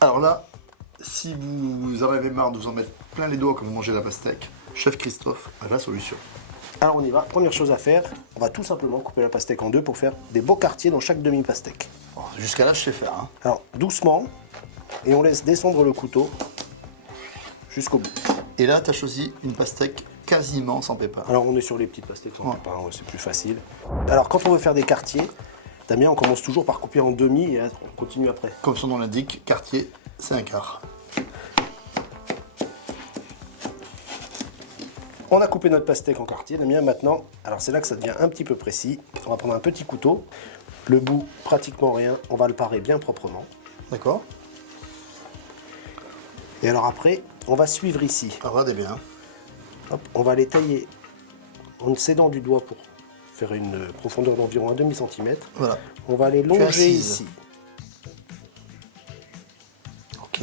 Alors là, si vous en avez marre de vous en mettre plein les doigts quand vous mangez la pastèque, Chef Christophe a la solution. Alors on y va. Première chose à faire, on va tout simplement couper la pastèque en deux pour faire des beaux quartiers dans chaque demi-pastèque. Bon, jusqu'à là, je sais faire. Hein. Alors doucement, et on laisse descendre le couteau jusqu'au bout. Et là, tu as choisi une pastèque quasiment sans pépins. Alors on est sur les petites pastèques sans pépins, ouais, c'est plus facile. Alors quand on veut faire des quartiers, Damien, on commence toujours par couper en demi et on continue après. Comme son nom l'indique, quartier, c'est un quart. On a coupé notre pastèque en quartier, Damien. Maintenant, alors c'est là que ça devient un petit peu précis. On va prendre un petit couteau, le bout pratiquement rien, on va le parer bien proprement. D'accord. Et alors après, on va suivre ici. Alors regardez bien. Hop, on va les tailler en s'aidant du doigt pour faire une profondeur d'environ 1/2 centimètre. Voilà. On va les longer ici. Ok.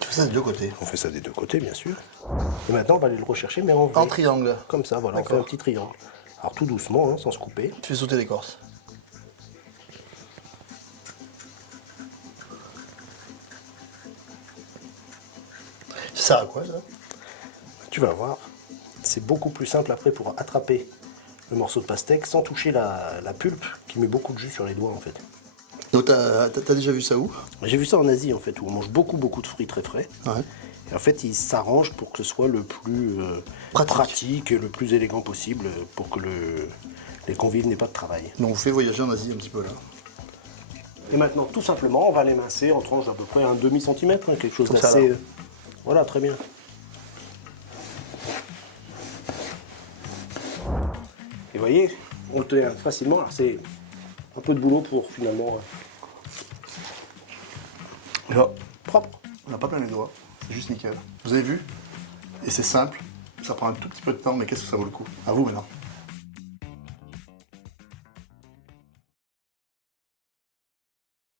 Tu fais ça des deux côtés. On fait ça des deux côtés, bien sûr. Et maintenant, on va aller le rechercher, mais en V. En triangle. Comme ça, voilà, on fait un petit triangle. Alors tout doucement, hein, sans se couper. Tu fais sauter l'écorce. Ça sert à quoi ça? Tu vas voir, c'est beaucoup plus simple après pour attraper le morceau de pastèque sans toucher la pulpe qui met beaucoup de jus sur les doigts en fait. Donc t'as déjà vu ça où? J'ai vu ça en Asie en fait, où on mange beaucoup de fruits très frais. Ouais. Et en fait, ils s'arrangent pour que ce soit le plus pratique et le plus élégant possible pour que les convives n'aient pas de travail. Donc on fait voyager en Asie un petit peu là. Et maintenant, tout simplement, on va les mincer en tranches d'à peu près 1/2 centimètre, hein, quelque chose Comme ça, d'assez... là. Voilà, très bien. Et vous voyez, on le tient facilement. Alors c'est un peu de boulot pour finalement Là, propre. on n'a pas plein les doigts, c'est juste nickel. Vous avez vu? Et c'est simple, ça prend un tout petit peu de temps, mais qu'est-ce que ça vaut le coup? À vous maintenant.